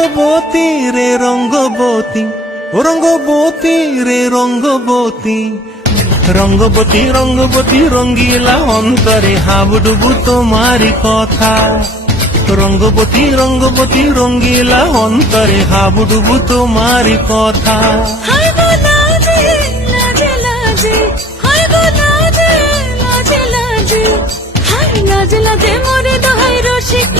রঙ্গবতী রে রঙ্গবতী রঙ্গবতী রে রঙ্গবতী। রঙ্গবতী রঙ্গবতী, রঙ্গিলা অন্তরে হাবুডুবু তোমারি কথা। রঙ্গবতী রঙ্গবতী, রঙ্গিলা অন্তরে হাবুডুবু তোমারি কথা। লাজে লাজে, মোরে দোহাই রসিক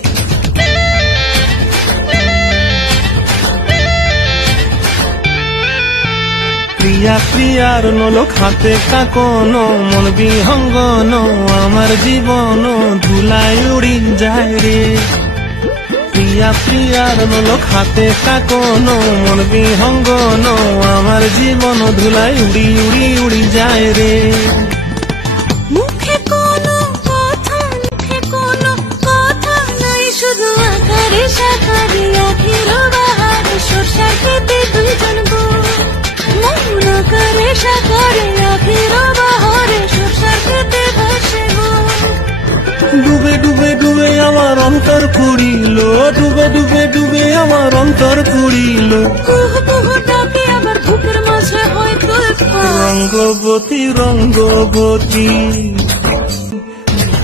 প্রিয়া প্রিয়ার নলো খাতে কাকন, মন বিহঙ্গন, আমার জীবন ধুলাই উড়ি যায় রে। প্রিয়া প্রিয়ার নলো খাতে কাকন, মন বিহঙ্গন, আমার জীবন ধুলাই উড়ি উড়ি উড়ি যায় রে। ডুবে ডুবে ডুবে আমার অন্তর পুড়িল। ডুবে ডুবে ডুবে আমার অন্তর পুড়িল। রঙ্গবতী রঙ্গবতী।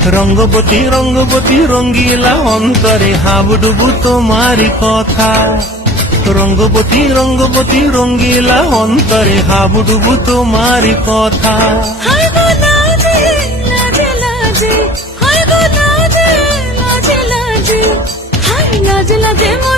রঙ্গবতী রঙ্গবতী রঙ্গিলা অন্তরে হাবুডুবু তোমারি কথা। রঙ্গবতী রঙ্গবতী রঙ্গিলা অন্তরে হাবুডুবু তোমারি কথা। ప్రజలదేమో